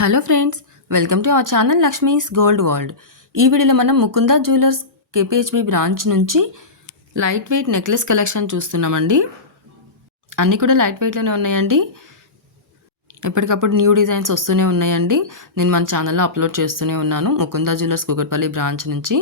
Hello friends, welcome to our channel Lakshmi's gold world. ఈ వీడియోలో మనం ముకుందా జ్యువెలర్స్ కేపీహెచ్బి బ్రాంచ్ నుంచి లైట్ వెయిట్ నెక్లెస్ కలెక్షన్ చూస్తున్నామండి. అన్నీ కూడా లైట్ వెయిట్లోనే ఉన్నాయండి. ఎప్పటికప్పుడు న్యూ డిజైన్స్ వస్తూనే ఉన్నాయండి. నేను మన ఛానల్లో అప్లోడ్ చేస్తూనే ఉన్నాను. ముకుందా జ్యువెలర్స్ కూకట్పల్లి బ్రాంచ్ నుంచి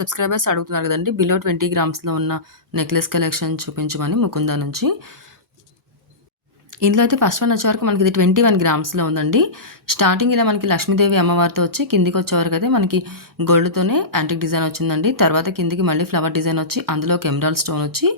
సబ్స్క్రైబర్స్ అడుగుతున్నారు కదండి, బిలో 20 గ్రామ్స్లో ఉన్న నెక్లెస్ కలెక్షన్ చూపించమని ముకుందా నుంచి. ఇందులో అయితే ఫస్ట్ వన్ వచ్చేవరకు మనకి ఇది 21 గ్రామ్స్లో ఉందండి. స్టార్టింగ్ ఇలా మనకి లక్ష్మీదేవి అమ్మవారితో వచ్చి కిందికి వచ్చేవరకు అయితే మనకి గోల్డ్తోనే యాంటిక్ డిజైన్ వచ్చిందండి. తర్వాత కిందికి మళ్ళీ ఫ్లవర్ డిజైన్ వచ్చి అందులో ఒక ఎమరాల్డ్ స్టోన్ వచ్చి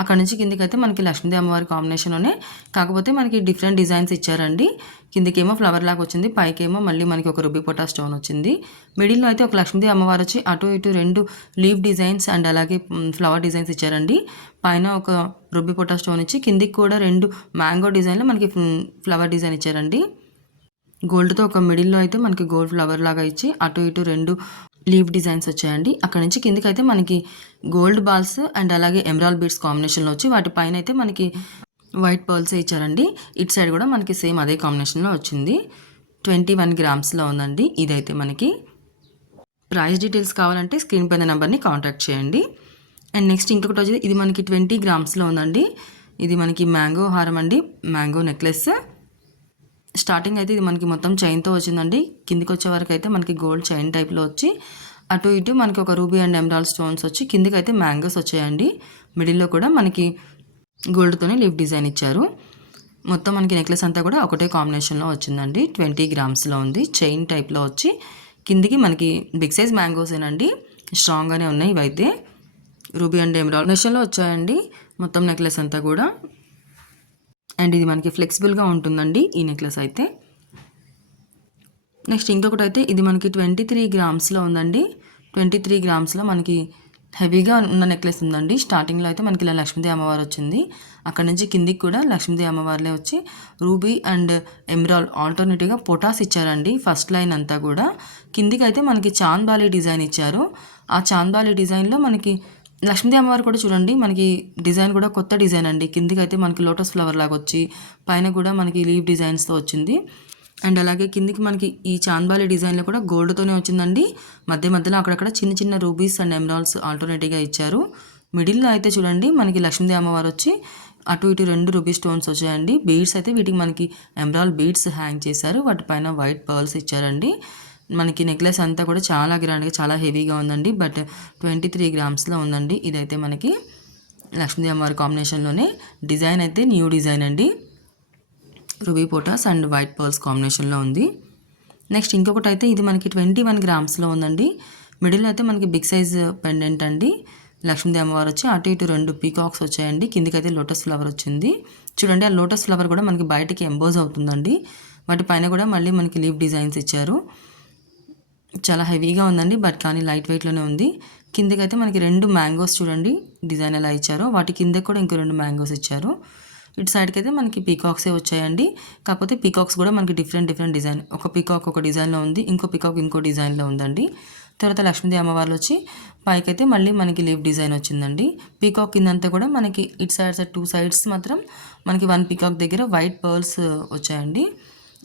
అక్కడ నుంచి కిందికి అయితే మనకి లక్ష్మీదేవి అమ్మవారి కాంబినేషన్లోనే కాకపోతే మనకి డిఫరెంట్ డిజైన్స్ ఇచ్చారండి. కిందికేమో ఫ్లవర్ లాగా వచ్చింది, పైకేమో మళ్ళీ మనకి ఒక రుబీ పొటా స్టోన్ వచ్చింది. మిడిల్లో అయితే ఒక లక్ష్మీదేవి అమ్మవారు వచ్చి అటు ఇటు 2 లీవ్ డిజైన్స్ అండ్ అలాగే ఫ్లవర్ డిజైన్స్ ఇచ్చారండి. పైన ఒక రుబీ పొటా స్టోన్ ఇచ్చి కిందికి కూడా 2 మ్యాంగో డిజైన్లో మనకి ఫ్లవర్ డిజైన్ ఇచ్చారండి. గోల్డ్తో ఒక మిడిల్లో అయితే మనకి గోల్డ్ ఫ్లవర్ లాగా ఇచ్చి అటు ఇటు 2 లీవ్ డిజైన్స్ వచ్చాయండి. అక్కడ నుంచి కిందికి అయితే మనకి గోల్డ్ బాల్స్ అండ్ అలాగే ఎమరాల్డ్ బీడ్స్ కాంబినేషన్లో వచ్చి వాటి పైన అయితే మనకి వైట్ పర్ల్సే ఇచ్చారండి. ఇటు సైడ్ కూడా మనకి సేమ్ అదే కాంబినేషన్లో వచ్చింది. 21 గ్రామ్స్లో ఉందండి. ఇదైతే మనకి ప్రైస్ డీటెయిల్స్ కావాలంటే స్క్రీన్ పైన నెంబర్ని కాంటాక్ట్ చేయండి. అండ్ నెక్స్ట్ ఇంకొకటి వచ్చేది ఇది మనకి 20 గ్రామ్స్లో ఉందండి. ఇది మనకి మ్యాంగో హారం అండి, మ్యాంగో నెక్లెస్. స్టార్టింగ్ అయితే ఇది మనకి మొత్తం చైన్తో వచ్చిందండి. కిందికి వచ్చే వరకు అయితే మనకి గోల్డ్ చైన్ టైప్లో వచ్చి అటు ఇటు మనకి ఒక రూబీ అండ్ ఎమరాల్డ్ స్టోన్స్ వచ్చి కిందికి అయితే మ్యాంగోస్ వచ్చాయండి. మిడిల్లో కూడా మనకి గోల్డ్తోనే లీఫ్ డిజైన్ ఇచ్చారు. మొత్తం మనకి నెక్లెస్ అంతా కూడా ఒకటే కాంబినేషన్లో వచ్చిందండి. 20 గ్రామ్స్లో ఉంది. చైన్ టైప్లో వచ్చి కిందికి మనకి బిగ్ సైజ్ మ్యాంగోసేనండి, స్ట్రాంగ్గానే ఉన్నాయి. ఇవైతే రూబీ అండ్ ఎమరాల్డ్ కాంబినేషన్లో వచ్చాయండి మొత్తం నెక్లెస్ అంతా కూడా. అండ్ ఇది మనకి ఫ్లెక్సిబుల్గా ఉంటుందండి ఈ నెక్లెస్ అయితే. నెక్స్ట్ ఇంకొకటి అయితే ఇది మనకి 23 గ్రామ్స్లో ఉందండి. 23 గ్రామ్స్లో మనకి హెవీగా ఉన్న నెక్లెస్ ఉందండి. స్టార్టింగ్లో అయితే మనకి ఇలా లక్ష్మీదేవి అమ్మవారు వచ్చింది. అక్కడ నుంచి కిందికి కూడా లక్ష్మీదేవి అమ్మవారులే వచ్చి రూబీ అండ్ ఎమరాల్డ్ ఆల్టర్నేటివ్గా పొటాస్ ఇచ్చారండి. ఫస్ట్ లైన్ అంతా కూడా కిందికి అయితే మనకి చాంద్బాలి డిజైన్ ఇచ్చారు. ఆ చాంద్బాలి డిజైన్లో మనకి లక్ష్మీదేవి అమ్మవారు కూడా చూడండి, మనకి డిజైన్ కూడా కొత్త డిజైన్ అండి. కిందికి అయితే మనకి లోటస్ ఫ్లవర్ లాగా వచ్చి పైన కూడా మనకి లీవ్ డిజైన్స్తో వచ్చింది. అండ్ అలాగే కిందికి మనకి ఈ చాంద్బాలి డిజైన్లో కూడా గోల్డ్తోనే వచ్చిందండి. మధ్యలో అక్కడక్కడ చిన్న చిన్న రూబీస్ అండ్ ఎమరాల్డ్స్ ఆల్టర్నేటివ్గా ఇచ్చారు. మిడిల్లో అయితే చూడండి మనకి లక్ష్మీదేవి అమ్మవారు వచ్చి అటు ఇటు 2 రూబీ స్టోన్స్ వచ్చాయండి. బీడ్స్ అయితే వీటికి మనకి ఎమరాల్డ్ బీడ్స్ హ్యాంగ్ చేశారు. వాటిపైన వైట్ పర్ల్స్ ఇచ్చారండి. మనకి నెక్లెస్ అంతా కూడా చాలా గ్రాండ్గా చాలా హెవీగా ఉందండి. బట్ 23 గ్రామ్స్లో ఉందండి. ఇదైతే మనకి లక్ష్మీదేవి అమ్మవారి కాంబినేషన్లోనే డిజైన్ అయితే న్యూ డిజైన్ అండి. రూబీ పోటాస్ అండ్ వైట్ పర్ల్స్ కాంబినేషన్లో ఉంది. నెక్స్ట్ ఇంకొకటి అయితే ఇది మనకి 21 గ్రామ్స్లో ఉందండి. మిడిల్ అయితే మనకి బిగ్ సైజ్ పెండెంట్ అండి. లక్ష్మీదేవి అమ్మవారు వచ్చి అటు ఇటు 2 పీకాక్స్ వచ్చాయండి. కిందికి అయితే లోటస్ ఫ్లవర్ వచ్చింది. చూడండి ఆ లోటస్ ఫ్లవర్ కూడా మనకి బయటకి ఎంబోజ్ అవుతుందండి. వాటి పైన కూడా మళ్ళీ మనకి లీవ్ డిజైన్స్ ఇచ్చారు. చాలా హెవీగా ఉందండి, బట్ కానీ లైట్ వెయిట్లోనే ఉంది. కిందకి అయితే మనకి 2 మ్యాంగోస్ చూడండి డిజైన్ ఎలా ఇచ్చారో, వాటి కిందకి కూడా ఇంకో 2 మ్యాంగోస్ ఇచ్చారు. ఇటు సైడ్కి అయితే మనకి పీకాక్సే వచ్చాయండి. కాకపోతే పీకాక్స్ కూడా మనకి డిఫరెంట్ డిజైన్, ఒక పీకాక్ ఒక డిజైన్లో ఉంది, ఇంకో పీకాక్ ఇంకో డిజైన్లో ఉందండి. తర్వాత లక్ష్మీదేవి అమ్మవారు వచ్చి పైకైతే మళ్ళీ మనకి లీవ్ డిజైన్ వచ్చిందండి. పీకాక్ కిందంతా కూడా మనకి ఇటు సైడ్ 2 సైడ్స్ మాత్రం మనకి 1 పీకాక్ దగ్గర వైట్ పర్ల్స్ వచ్చాయండి.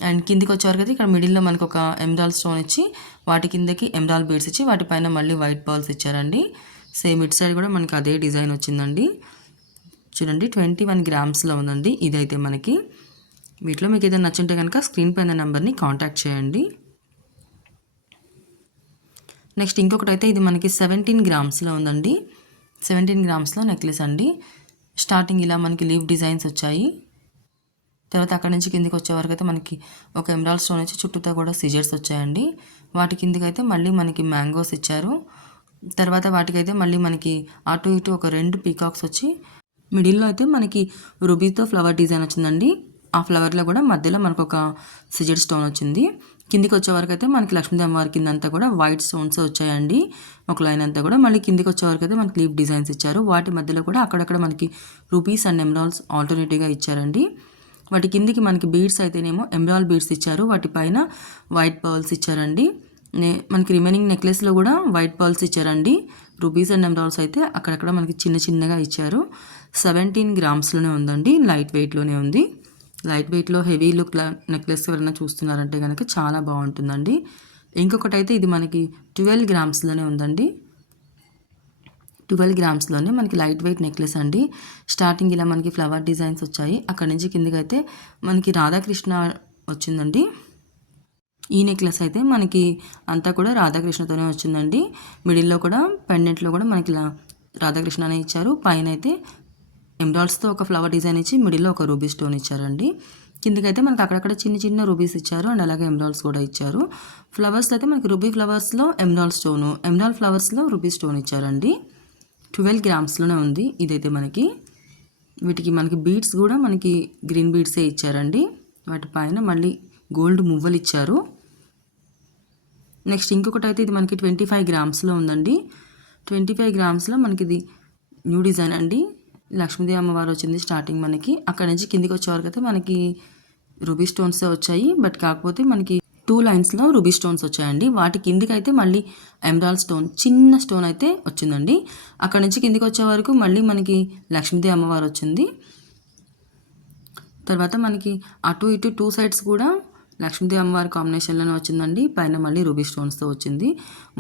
అండ్ కిందికి వచ్చేవరకు అయితే ఇక్కడ మిడిల్లో మనకు ఒక ఎమరాల్డ్ స్టోన్ ఇచ్చి వాటి కిందకి ఎమరాల్డ్ బీడ్స్ ఇచ్చి వాటిపైన మళ్ళీ వైట్ పర్ల్స్ ఇచ్చారండి. సేమ్ ఇటు సైడ్ కూడా మనకి అదే డిజైన్ వచ్చిందండి. చూడండి 21 గ్రామ్స్లో ఉందండి. ఇదైతే మనకి వీటిలో మీకు ఏదైనా నచ్చుంటే కనుక స్క్రీన్ పైన నెంబర్ని కాంటాక్ట్ చేయండి. నెక్స్ట్ ఇంకొకటి అయితే ఇది మనకి 17 గ్రామ్స్లో ఉందండి. 17 గ్రామ్స్లో నెక్లెస్ అండి. స్టార్టింగ్ ఇలా మనకి లీవ్ డిజైన్స్ వచ్చాయి. తర్వాత అక్కడ నుంచి కిందికి వచ్చే వరకు అయితే మనకి ఒక ఎమరాల్డ్ స్టోన్ వచ్చి చుట్టూతో కూడా సిజర్స్ వచ్చాయండి. వాటి కిందికి అయితే మళ్ళీ మనకి మ్యాంగోస్ ఇచ్చారు. తర్వాత వాటికైతే మళ్ళీ మనకి అటు ఇటు ఒక 2 పీకాక్స్ వచ్చి మిడిల్లో అయితే మనకి రూబీతో ఫ్లవర్ డిజైన్ వచ్చిందండి. ఆ ఫ్లవర్లో కూడా మధ్యలో మనకు ఒక సిజర్ స్టోన్ వచ్చింది. కిందికి వచ్చే వరకు అయితే మనకి లక్ష్మీదేవి అమ్మవారి కింద అంతా కూడా వైట్ స్టోన్స్ వచ్చాయండి. ఒక లైన్ అంతా కూడా మళ్ళీ కిందికి వచ్చే వరకు అయితే మనకి లీవ్ డిజైన్స్ ఇచ్చారు. వాటి మధ్యలో కూడా అక్కడక్కడ మనకి రూబీస్ అండ్ ఎమరాల్డ్స్ ఆల్టర్నేటివ్గా ఇచ్చారండి. వాటి కిందికి మనకి బీడ్స్ అయితేనేమో ఎమరాల్డ్ బీడ్స్ ఇచ్చారు. వాటి పైన వైట్ పర్ల్స్ ఇచ్చారండి. మనకి రిమైనింగ్ నెక్లెస్లో కూడా వైట్ పర్ల్స్ ఇచ్చారండి. రూబీస్ అండ్ ఎమరాల్డ్స్ అయితే అక్కడక్కడ మనకి చిన్నగా ఇచ్చారు. 17 గ్రామ్స్లోనే ఉందండి, లైట్ వెయిట్లోనే ఉంది. లైట్ వెయిట్లో హెవీ లుక్ నెక్లెస్ ఎవరైనా చూస్తున్నారంటే కనుక చాలా బాగుంటుందండి. ఇంకొకటి అయితే ఇది మనకి 12 గ్రామ్స్లోనే ఉందండి. 12 గ్రామ్స్లోనే మనకి లైట్ వెయిట్ నెక్లెస్ అండి. స్టార్టింగ్ ఇలా మనకి ఫ్లవర్ డిజైన్స్ వచ్చాయి. అక్కడ నుంచి కిందకి అయితే మనకి రాధాకృష్ణ వచ్చిందండి. ఈ నెక్లెస్ అయితే మనకి అంతా కూడా రాధాకృష్ణతోనే వచ్చిందండి. మిడిల్లో కూడా పెండెంట్లో కూడా మనకి ఇలా రాధాకృష్ణ అనే ఇచ్చారు. పైన అయితే ఎమరాల్డ్స్తో ఒక ఫ్లవర్ డిజైన్ ఇచ్చి మిడిల్లో ఒక రూబీ స్టోన్ ఇచ్చారండి. కిందకైతే మనకి అక్కడక్కడ చిన్న చిన్న రూబీస్ ఇచ్చారు అండ్ అలాగే ఎమరాల్డ్స్ కూడా ఇచ్చారు. ఫ్లవర్స్ అయితే మనకి రూబీ ఫ్లవర్స్లో ఎమరాల్డ్ స్టోను, ఎమరాల్డ్ ఫ్లవర్స్లో రూబీ స్టోన్ ఇచ్చారండి. 12 గ్రామ్స్లోనే ఉంది ఇదైతే మనకి. వీటికి మనకి బీడ్స్ కూడా మనకి గ్రీన్ బీడ్సే ఇచ్చారండి. వాటి పైన మళ్ళీ గోల్డ్ మువ్వలు ఇచ్చారు. నెక్స్ట్ ఇంకొకటి అయితే ఇది మనకి 25 గ్రామ్స్లో ఉందండి. 25 గ్రామ్స్లో మనకి ఇది న్యూ డిజైన్ అండి. లక్ష్మీదేవి అమ్మవారు వచ్చింది స్టార్టింగ్ మనకి. అక్కడ నుంచి కిందికి వచ్చే వరకు అయితే మనకి రూబీ స్టోన్స్ వచ్చాయి. బట్ కాకపోతే మనకి 2 లైన్స్లో రూబీ స్టోన్స్ వచ్చాయండి. వాటి కిందికి అయితే మళ్ళీ ఎమరాల్డ్ స్టోన్ చిన్న స్టోన్ అయితే వచ్చిందండి. అక్కడ నుంచి కిందికి వచ్చే వరకు మళ్ళీ మనకి లక్ష్మీదేవి అమ్మవారు వచ్చింది. తర్వాత మనకి అటు ఇటు 2 సైడ్స్ కూడా లక్ష్మీదేవి అమ్మవారి కాంబినేషన్లోనే వచ్చిందండి. పైన మళ్ళీ రూబీ స్టోన్స్తో వచ్చింది.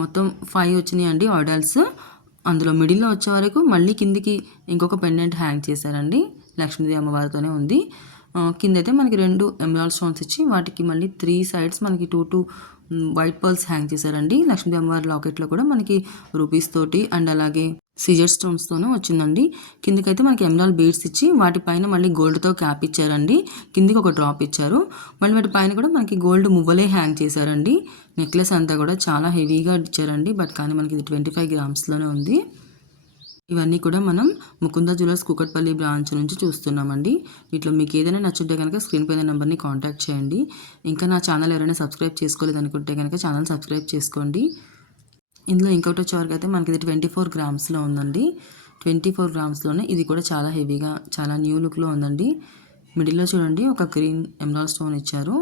మొత్తం 5 వచ్చినాయి అండి ఆర్డర్స్. అందులో మిడిల్లో వచ్చే వరకు మళ్ళీ కిందికి ఇంకొక పెండెంట్ హ్యాంగ్ చేశారండి. లక్ష్మీదేవి అమ్మవారితోనే ఉంది. కింద అయితే మనకి 2 ఎమరాల్డ్ స్టోన్స్ ఇచ్చి వాటికి మళ్ళీ 3 సైడ్స్ మనకి 2 వైట్ పర్ల్స్ హ్యాంగ్ చేశారండి. లక్ష్మీదేవి అమ్మవారి లాకెట్లో కూడా మనకి రూపీస్ తోటి అండ్ అలాగే సిజర్ స్టోన్స్తోనే వచ్చిందండి. కిందకైతే మనకి ఎమరాల్డ్ బీడ్స్ ఇచ్చి వాటిపైన మళ్ళీ గోల్డ్తో క్యాప్ ఇచ్చారండి. కిందికి ఒక డ్రాప్ ఇచ్చారు. మళ్ళీ వాటి పైన కూడా మనకి గోల్డ్ మువ్వలే హ్యాంగ్ చేశారండి. నెక్లెస్ అంతా కూడా చాలా హెవీగా ఇచ్చారండి. బట్ కానీ మనకి ఇది 25 గ్రామ్స్లోనే ఉంది. ఇవన్నీ కూడా మనం ముకుంద జ్యువెలర్స్ కూకట్పల్లి బ్రాంచ్ నుంచి చూస్తున్నామండి. వీటిలో మీకు ఏదైనా నచ్చుంటే కనుక స్క్రీన్ పైన నెంబర్ని కాంటాక్ట్ చేయండి. ఇంకా నా ఛానల్ ఎవరైనా సబ్స్క్రైబ్ చేసుకోలేదు అనుకుంటే కనుక ఛానల్ సబ్స్క్రైబ్ చేసుకోండి. ఇందులో ఇంకొకటి వచ్చేవరకు అయితే మనకి ఇది 24 గ్రామ్స్లో ఉందండి. 24 గ్రామ్స్లోనే ఇది కూడా చాలా హెవీగా చాలా న్యూ లుక్లో ఉందండి. మిడిల్లో చూడండి ఒక గ్రీన్ ఎమరాల్డ్ స్టోన్ ఇచ్చారు.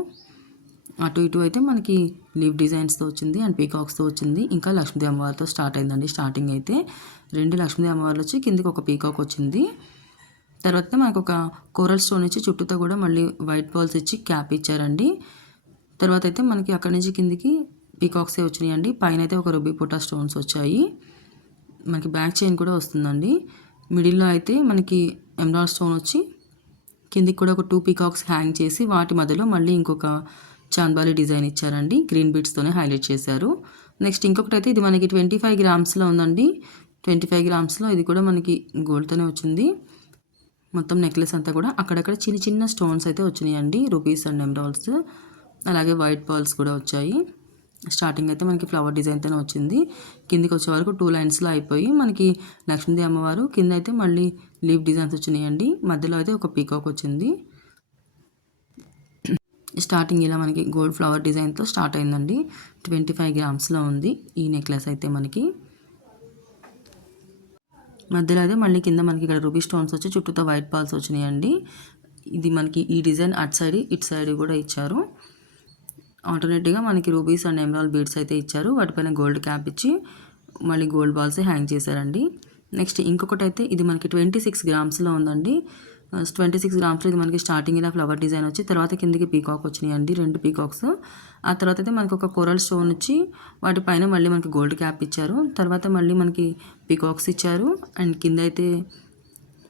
అటు ఇటు అయితే మనకి లీవ్ డిజైన్స్తో వచ్చింది అండ్ పీకాక్స్తో వచ్చింది. ఇంకా లక్ష్మీదేవి అమ్మవారితో స్టార్ట్ అయిందండి. స్టార్టింగ్ అయితే 2 లక్ష్మీదేవి అమ్మవార్లు వచ్చి కిందికి ఒక పీకాక్ వచ్చింది. తర్వాత మనకు ఒక కోరల్ స్టోన్ ఇచ్చి చుట్టూతో కూడా మళ్ళీ వైట్ పర్ల్స్ ఇచ్చి క్యాప్ ఇచ్చారండి. తర్వాత అయితే మనకి అక్కడి నుంచి కిందికి పీకాక్సే వచ్చినాయండి. పైన అయితే ఒక రూబీ పుటా స్టోన్స్ వచ్చాయి. మనకి బ్యాక్ చైన్ కూడా వస్తుందండి. మిడిల్లో అయితే మనకి ఎమరాల్డ్ స్టోన్ వచ్చి కిందికి కూడా ఒక 2 పీకాక్స్ హ్యాంగ్ చేసి వాటి మధ్యలో మళ్ళీ ఇంకొక చాంద్బాలి డిజైన్ ఇచ్చారండి. గ్రీన్ బీడ్స్తోనే హైలైట్ చేశారు. నెక్స్ట్ ఇంకొకటి అయితే ఇది మనకి 25 గ్రామ్స్లో ఉందండి. 25 గ్రామ్స్లో ఇది కూడా మనకి గోల్డ్తోనే వచ్చింది. మొత్తం నెక్లెస్ అంతా కూడా అక్కడక్కడ చిన్న చిన్న స్టోన్స్ అయితే వచ్చినాయండి. రూపీస్ అండ్ ఎమరాల్డ్స్ అలాగే వైట్ పర్ల్స్ కూడా వచ్చాయి. స్టార్టింగ్ అయితే మనకి ఫ్లవర్ డిజైన్తోనే వచ్చింది. కిందికి వచ్చే వరకు 2 లైన్స్లో అయిపోయి మనకి లక్ష్మీదేవి అమ్మవారు కింద అయితే మళ్ళీ లీవ్ డిజైన్స్ వచ్చినాయండి. మధ్యలో అయితే ఒక పీకాక్ వచ్చింది. స్టార్టింగ్ ఇలా మనకి గోల్డ్ ఫ్లవర్ డిజైన్తో స్టార్ట్ అయిందండి. 25 గ్రామ్స్లో ఉంది ఈ నెక్లెస్ అయితే మనకి. మధ్యలో అయితే మళ్ళీ కింద మనకి ఇక్కడ రూబీ స్టోన్స్ వచ్చి చుట్టూతో వైట్ పాల్స్ వచ్చినాయండి. ఇది మనకి ఈ డిజైన్ అటు సైడ్ ఇటు సైడ్ కూడా ఇచ్చారు. ఆల్టర్నేట్గా మనకి రూబీస్ అండ్ ఎమరాల్డ్ బీడ్స్ అయితే ఇచ్చారు. వాటిపైన గోల్డ్ క్యాప్ ఇచ్చి మళ్ళీ గోల్డ్ బాల్స్ హ్యాంగ్ చేశారండి. నెక్స్ట్ ఇంకొకటి అయితే ఇది మనకి 26 గ్రామ్స్లో ఉందండి. 26 గ్రామ్స్లో ఇది మనకి స్టార్టింగ్ ఇలా ఫ్లవర్ డిజైన్ వచ్చి తర్వాత కిందకి పీకాక్ వచ్చినాయండి. 2 పీకాక్స్. ఆ తర్వాత అయితే మనకి ఒక కోరల్ స్టోన్ ఇచ్చి వాటిపైన మళ్ళీ మనకి గోల్డ్ క్యాప్ ఇచ్చారు. తర్వాత మళ్ళీ మనకి పీకాక్స్ ఇచ్చారు అండ్ కింద అయితే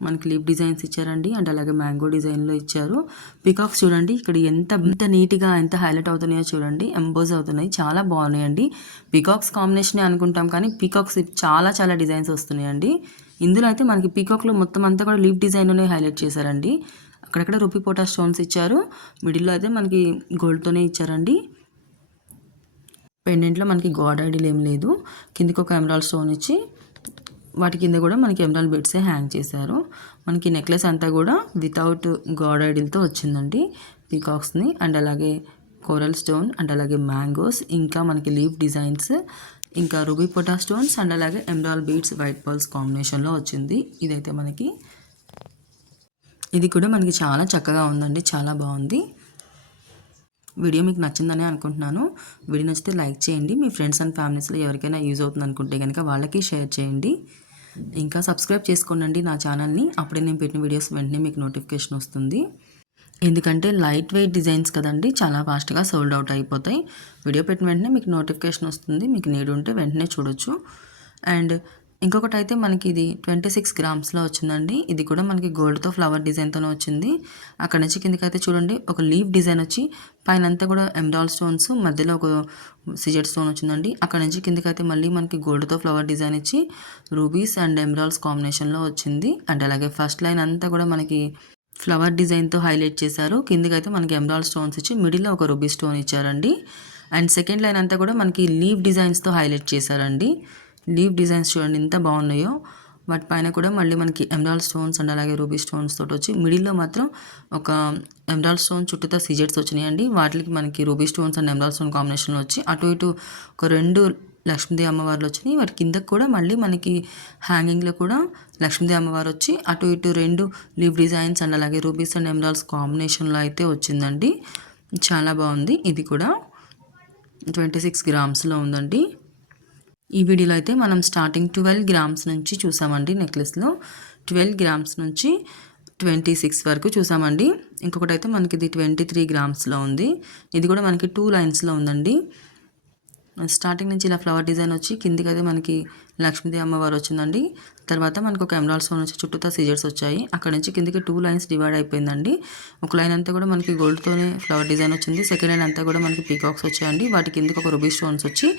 మనకి లీఫ్ డిజైన్స్ ఇచ్చారండి అండ్ అలాగే మ్యాంగో డిజైన్లో ఇచ్చారు. పీకాక్స్ చూడండి ఇక్కడ ఎంత నీట్గా ఎంత హైలైట్ అవుతున్నాయో చూడండి. ఎంబోజ్ అవుతున్నాయి, చాలా బాగున్నాయండి. పీకాక్స్ కాంబినేషనే అనుకుంటాం కానీ పీకాక్స్ చాలా చాలా డిజైన్స్ వస్తున్నాయండి. ఇందులో అయితే మనకి పీకాక్లో మొత్తం అంతా కూడా లీఫ్ డిజైన్లోనే హైలైట్ చేశారండి. అక్కడక్కడ రూపీ పోటా స్టోన్స్ ఇచ్చారు. మిడిల్లో అయితే మనకి గోల్డ్తోనే ఇచ్చారండి. పెండెంట్లో మనకి గాడ్ ఐడిల్ ఏం లేదు. కిందికి ఒక ఎమరాల్డ్ స్టోన్ ఇచ్చి వాటి కింద కూడా మనకి ఎమరాల్డ్ బీడ్సే హ్యాంగ్ చేశారు. మనకి నెక్లెస్ అంతా కూడా వితౌట్ గాడ్ ఐడిల్తో వచ్చిందండి. పీకాక్స్ని అండ్ అలాగే కోరల్ స్టోన్ అండ్ అలాగే మ్యాంగోస్ ఇంకా మనకి లీఫ్ డిజైన్స్ ఇంకా రూబీ పొటా స్టోన్స్ అండ్ అలాగే ఎమరాల్డ్ బీడ్స్ వైట్ పర్ల్స్ కాంబినేషన్లో వచ్చింది. ఇదైతే మనకి ఇది కూడా మనకి చాలా చక్కగా ఉందండి, చాలా బాగుంది. వీడియో మీకు నచ్చిందని అనుకుంటున్నాను. వీడియో నచ్చితే లైక్ చేయండి. మీ ఫ్రెండ్స్ అండ్ ఫ్యామిలీస్లో ఎవరికైనా యూజ్ అవుతుంది అనుకుంటే కనుక వాళ్ళకి షేర్ చేయండి. ఇంకా సబ్స్క్రైబ్ చేసుకోండి నా ఛానల్ని. అప్పుడే నేను పెట్టిన వీడియోస్ వెంటనే మీకు నోటిఫికేషన్ వస్తుంది. ఎందుకంటే లైట్ వెయిట్ డిజైన్స్ కదండి, చాలా ఫాస్ట్గా సోల్డ్ అవుట్ అయిపోతాయి. వీడియో పెట్టిన వెంటనే మీకు నోటిఫికేషన్ వస్తుంది, మీకు నీడ్ ఉంటే వెంటనే చూడొచ్చు. అండ్ ఇంకొకటి అయితే మనకి ఇది 26 గ్రామ్స్లో వచ్చిందండి. ఇది కూడా మనకి గోల్డ్తో ఫ్లవర్ డిజైన్తోనే వచ్చింది. అక్కడ నుంచి కిందకి అయితే చూడండి ఒక లీఫ్ డిజైన్ వచ్చి పైన అంతా కూడా ఎమరాల్డ్ స్టోన్స్, మధ్యలో ఒక సిజెడ్ స్టోన్ వచ్చిందండి. అక్కడ నుంచి కిందకి అయితే మళ్ళీ మనకి గోల్డ్తో ఫ్లవర్ డిజైన్ ఇచ్చి రూబీస్ అండ్ ఎమరాల్డ్స్ కాంబినేషన్లో వచ్చింది. అండ్ అలాగే ఫస్ట్ లైన్ అంతా కూడా మనకి ఫ్లవర్ డిజైన్తో హైలైట్ చేశారు. కిందకి అయితే మనకి ఎమరాల్డ్ స్టోన్స్ ఇచ్చి మిడిల్లో ఒక రూబీ స్టోన్ ఇచ్చారండి. అండ్ సెకండ్ లైన్ అంతా కూడా మనకి లీఫ్ డిజైన్స్తో హైలైట్ చేశారండి. లీఫ్ డిజైన్స్ చూడండి ఎంత బాగున్నాయో. వాటి పైన కూడా మళ్ళీ మనకి ఎమరాల్డ్ స్టోన్స్ అండ్ అలాగే రూబీ స్టోన్స్ తోటి వచ్చి మిడిల్లో మాత్రం ఒక ఎమరాల్డ్ స్టోన్ చుట్టూతో సిజెట్స్ వచ్చినాయండి. వాటికి మనకి ruby stones and emerald stone కాంబినేషన్లో వచ్చి అటు ఇటు ఒక 2 లక్ష్మీదేవి అమ్మవార్లు వచ్చినాయి. వాటి కిందకు కూడా మళ్ళీ మనకి హ్యాంగింగ్లో కూడా లక్ష్మీదేవి అమ్మవారు వచ్చి అటు ఇటు 2 లీవ్ డిజైన్స్ అండ్ అలాగే రూబీస్ అండ్ ఎమరాల్డ్స్ కాంబినేషన్లో అయితే వచ్చిందండి. చాలా బాగుంది. ఇది కూడా 26 గ్రామ్స్లో ఉందండి. ఈ వీడియోలో అయితే మనం స్టార్టింగ్ 12 గ్రామ్స్ నుంచి చూసామండి. నెక్లెస్లో 12 గ్రామ్స్ నుంచి 26 వరకు చూసామండి. ఇంకొకటి అయితే మనకి ఇది 23 గ్రామ్స్లో ఉంది. ఇది కూడా మనకి 2 లైన్స్లో ఉందండి. స్టార్టింగ్ నుంచి ఇలా ఫ్లవర్ డిజైన్ వచ్చి కిందికి అయితే మనకి లక్ష్మీదేవి అమ్మవారు వచ్చిందండి. తర్వాత మనకు ఒక ఎమరాల్డ్ స్టోన్ వచ్చి చుట్టూతా సిజర్స్ వచ్చాయి. అక్కడ నుంచి కిందికి 2 లైన్స్ డివైడ్ అయిపోయిందండి. ఒక లైన్ అంతా కూడా మనకి గోల్డ్తోనే ఫ్లవర్ డిజైన్ వచ్చింది. సెకండ్ లైన్ అంతా కూడా మనకి పీకాక్స్ వచ్చాయండి. వాటి కిందకి ఒక రూబీ స్టోన్స్ వచ్చి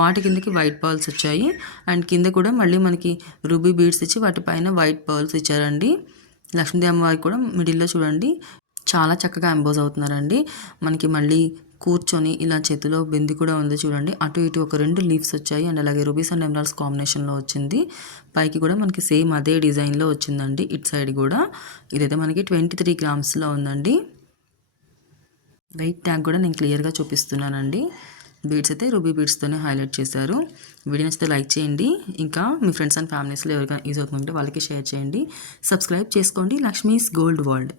వాటి కిందకి వైట్ పర్ల్స్ వచ్చాయి. అండ్ కింద కూడా మళ్ళీ మనకి రూబీ బీడ్స్ ఇచ్చి వాటి పైన వైట్ పర్ల్స్ ఇచ్చారండి. లక్ష్మీదేవి అమ్మవారికి కూడా మిడిల్లో చూడండి చాలా చక్కగా ఎంబోజ్ అవుతున్నారండి. మనకి మళ్ళీ కూర్చొని ఇలా చేతిలో బింది కూడా ఉంది చూడండి. అటు ఇటు ఒక 2 లీవ్స్ వచ్చాయి. అండ్ అలాగే రూబీస్ అండ్ ఎమరాల్డ్స్ కాంబినేషన్లో వచ్చింది. పైకి కూడా మనకి సేమ్ అదే డిజైన్లో వచ్చిందండి. ఇటు సైడ్ కూడా ఇదైతే మనకి 23 గ్రామ్స్లో ఉందండి. వెయిట్ ట్యాగ్ కూడా నేను క్లియర్గా చూపిస్తున్నానండి. బీడ్స్ అయితే రూబీ బీడ్స్తోనే హైలైట్ చేశారు. వీడియో నచ్చితే లైక్ చేయండి. ఇంకా మీ ఫ్రెండ్స్ అండ్ ఫ్యామిలీస్లో ఎవరికైనా యూజ్ అవుతుందంటే వాళ్ళకి షేర్ చేయండి. సబ్స్క్రైబ్ చేసుకోండి లక్ష్మీస్ గోల్డ్ వరల్డ్.